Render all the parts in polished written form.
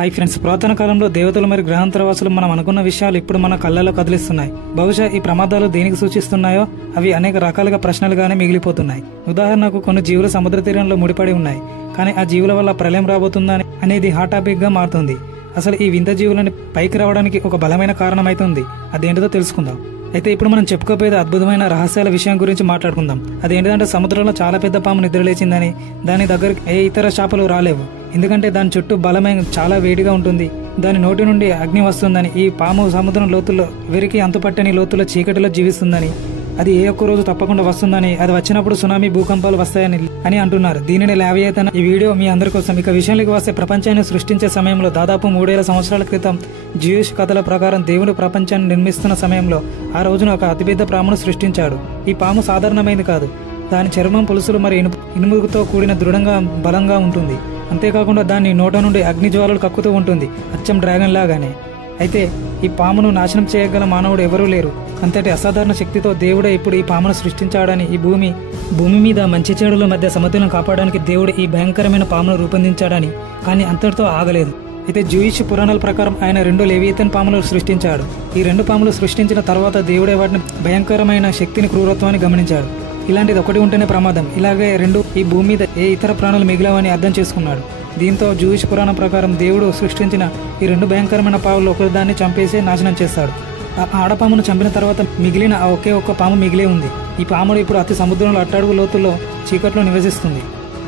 Hi friends, పురాతన కాలంలో దేవతలు మరియు గ్రహాంతరవాసులు మనం అనుకున్న విషయాలు ఇప్పుడు మన కళ్ళలో కదిలిస్తున్నాయి. బహుశా ఈ ప్రమాదాలు దేనికి సూచిస్తున్నాయో అవి అనేక రకాలుగా ప్రశ్నలుగానే మిగిలిపోతున్నాయి. ఉదాహరణకు కొన్ని జీవులు సముద్ర తీరంలో ముడిపడి ఉన్నాయి, కానీ ఆ జీవుల వల్ల ప్రళయం రాబోతుందా అనేది హాట్ టాపిక్ గా మారుతుంది. అసలు ఈ వింత జీవులని పైకి రావడానికి ఒక బలమైన కారణం అయితే ఉంది. అదేంటిదో తెలుసుకుందాం. అయితే ఇప్పుడు మనం చెప్పుకోపోయేది అద్భుతమైన రహస్యాల విషయం గురించి మాట్లాడుకుందాం. అదేంటిదంటే సముద్రంలో చాలా పెద్ద పాము నిద్రలేచిందని, దాని దగ్గరికి ఏ ఇతర చేపలు రాలేవు, ఎందుకంటే దాని చుట్టూ బలమైన చాలా వేడిగా ఉంటుంది. దాని నోటి నుండి అగ్ని వస్తుందని, ఈ పాము సముద్రం లోతుల్లో ఎవరికి అంతుపట్టని లోతుల్లో చీకటిలో జీవిస్తుందని, అది ఏ ఒక్క రోజు తప్పకుండా వస్తుందని, అది వచ్చినప్పుడు సునామీ భూకంపాలు వస్తాయని అంటున్నారు. దీనిని లేవయ్యేతన ఈ వీడియో మీ అందరి కోసం. ఇక విషయంలోకి వస్తే, ప్రపంచాన్ని సృష్టించే సమయంలో దాదాపు 3000 సంవత్సరాల క్రితం జ్యూయిష్ కథల ప్రకారం దేవుడు ప్రపంచాన్ని నిర్మిస్తున్న సమయంలో ఆ రోజున ఒక అతిపెద్ద పామును సృష్టించాడు. ఈ పాము సాధారణమైనది కాదు. దాని చర్మం, పులుసులు మరియు ఇనుముతో కూడిన దృఢంగా బలంగా ఉంటుంది. అంతేకాకుండా దాని నోట నుండి అగ్ని జ్వాలలు కక్కుతూ ఉంటుంది, అచ్చం డ్రాగన్ లాగానే. అయితే ఈ పామును నాశనం చేయగల మానవుడు ఎవరూ లేరు. అంతటి అసాధారణ శక్తితో దేవుడే ఇప్పుడు ఈ పామును సృష్టించాడని, ఈ భూమి మీద మంచి చెడుల మధ్య సమతుల్యం కాపాడడానికి దేవుడు ఈ భయంకరమైన పామును రూపొందించాడని. కానీ అంతటితో ఆగలేదు. అయితే జ్యూయిష్ పురాణాల ప్రకారం ఆయన 2 లేవియతన్ పాములు సృష్టించాడు. ఈ 2 పాములు సృష్టించిన తర్వాత దేవుడే వాటిని భయంకరమైన శక్తిని, క్రూరత్వాన్ని గమనించాడు. ఇలాంటిది ఒకటి ఉంటేనే ప్రమాదం, ఇలాగే 2 ఈ భూమి మీద ఏ ఇతర ప్రాణులు మిగిలవని అర్థం చేసుకున్నాడు. దీంతో జ్యూయిష్ పురాణం ప్రకారం దేవుడు సృష్టించిన ఈ 2 భయంకరమైన పాములు ఒకదాన్ని చంపేసి నాశనం చేస్తాడు. ఆ ఆడపామును చంపిన తర్వాత మిగిలిన ఆ ఒకే ఒక్క పాము మిగిలే ఉంది. ఈ పాముడు ఇప్పుడు అతి సముద్రంలో అట్టడుగు లోతుల్లో చీకట్లో నివసిస్తుంది.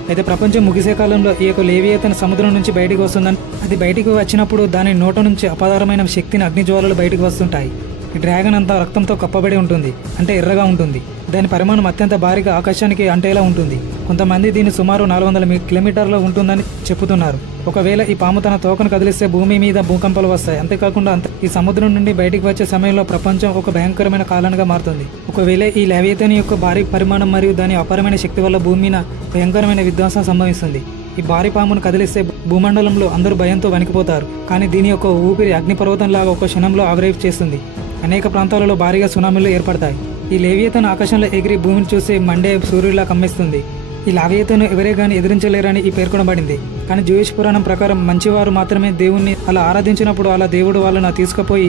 అయితే ప్రపంచం ముగిసే కాలంలో ఈ యొక్క లేవియతన్ సముద్రం నుంచి బయటికి వస్తుందని, అది బయటికి వచ్చినప్పుడు దాని నోట నుంచి అపారమైన శక్తిని, అగ్నిజ్వాలలు బయటకు వస్తుంటాయి. ఈ డ్రాగన్ అంతా రక్తంతో కప్పబడి ఉంటుంది, అంటే ఎర్రగా ఉంటుంది. దాని పరిమాణం అత్యంత భారీగా ఆకాశానికి అంటేలా ఉంటుంది. కొంతమంది దీన్ని సుమారు 400 కిలోమీటర్లో ఉంటుందని చెబుతున్నారు. ఒకవేళ ఈ పాము తన తోకను కదిలిస్తే భూమి మీద భూకంపాలు వస్తాయి. అంతేకాకుండా ఈ సముద్రం నుండి బయటికి వచ్చే సమయంలో ప్రపంచం ఒక భయంకరమైన కాలానిగా మారుతుంది. ఒకవేళ ఈ లేవియతన్ యొక్క భారీ పరిమాణం మరియు దాని అపారమైన శక్తి వల్ల భూమి మీద భయంకరమైన విధ్వంసం సంభవిస్తుంది. ఈ భారీ పామును కదిలిస్తే భూమండలంలో అందరూ భయంతో వణికిపోతారు. కానీ దీని యొక్క ఊపిరి అగ్నిపర్వతంలాగా ఒక క్షణంలో ఆవిరైపు చేస్తుంది. అనేక ప్రాంతాలలో భారీగా సునామీలు ఏర్పడతాయి. ఈ లేవియతన్ ఆకాశంలో ఎగిరి భూమిని చూసి మండే సూర్యుడిలా కమ్మిస్తుంది. ఈ లేవియతన్ ఎవరే గాని ఎదిరించలేరని ఈ పేర్కొనబడింది. కానీ జ్యూయిష్ పురాణం ప్రకారం మంచివారు మాత్రమే దేవుణ్ణి అలా ఆరాధించినప్పుడు అలా దేవుడు వాళ్ళను తీసుకుపోయి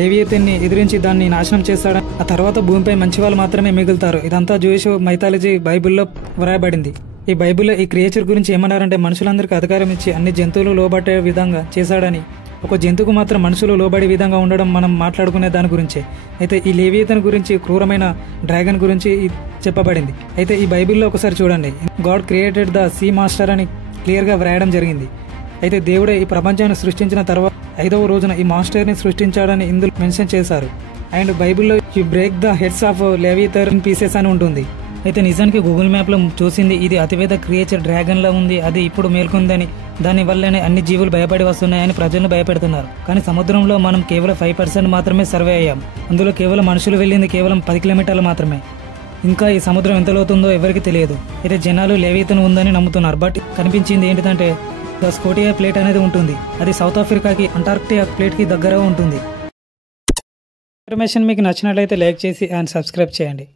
లేవియతన్ని ఎదిరించి దాన్ని నాశనం చేస్తాడని, ఆ తర్వాత భూమిపై మంచి వాళ్ళు మాత్రమే మిగులుతారు. ఇదంతా జ్యూయిష్ మైథాలజీ బైబిల్లో వ్రాయబడింది. ఈ బైబిల్లో ఈ క్రియేచర్ గురించి ఏమన్నారంటే, మనుషులందరికీ అధికారం ఇచ్చి అన్ని జంతువులు లోబట్టే విధంగా చేశాడని, ఒక జంతువుకు మాత్రం మనుషులు లోబడే విధంగా ఉండడం మనం మాట్లాడుకునే దాని గురించే. అయితే ఈ లేవియతన్ గురించి, క్రూరమైన డ్రాగన్ గురించి చెప్పబడింది. అయితే ఈ బైబిల్లో ఒకసారి చూడండి, God created the sea master అని క్లియర్గా వ్రాయడం జరిగింది. అయితే దేవుడే ఈ ప్రపంచాన్ని సృష్టించిన తర్వాత 5వ రోజున ఈ మాస్టర్ని సృష్టించాడని ఇందులో మెన్షన్ చేశారు. అండ్ బైబిల్లో you break the heads of Leviathan in pieces అని ఉంటుంది. అయితే నిజానికి గూగుల్ మ్యాప్లో చూసింది ఇది అతిపెద్ద క్రియేచర్ డ్రాగన్లా ఉంది, అది ఇప్పుడు మేల్కొందని, దాని వల్లనే అన్ని జీవులు భయపడి వస్తున్నాయని ప్రజలను భయపెడుతున్నారు. కానీ సముద్రంలో మనం కేవలం 5% మాత్రమే సర్వే అయ్యాం. అందులో కేవలం మనుషులు వెళ్ళింది కేవలం 10 కిలోమీటర్లు మాత్రమే. ఇంకా ఈ సముద్రం ఎంత లోతుందో ఎవరికి తెలియదు. అయితే జనాలు లేవియతన్ ఉందని నమ్ముతున్నారు. బట్ కనిపించింది ఏంటిదంటే ద స్కోటియా ప్లేట్ అనేది ఉంటుంది. అది సౌత్ ఆఫ్రికాకి అంటార్క్టికా ప్లేట్కి దగ్గరగా ఉంటుంది. ఇన్ఫర్మేషన్ మీకు నచ్చినట్లయితే లైక్ చేసి అండ్ సబ్స్క్రైబ్ చేయండి.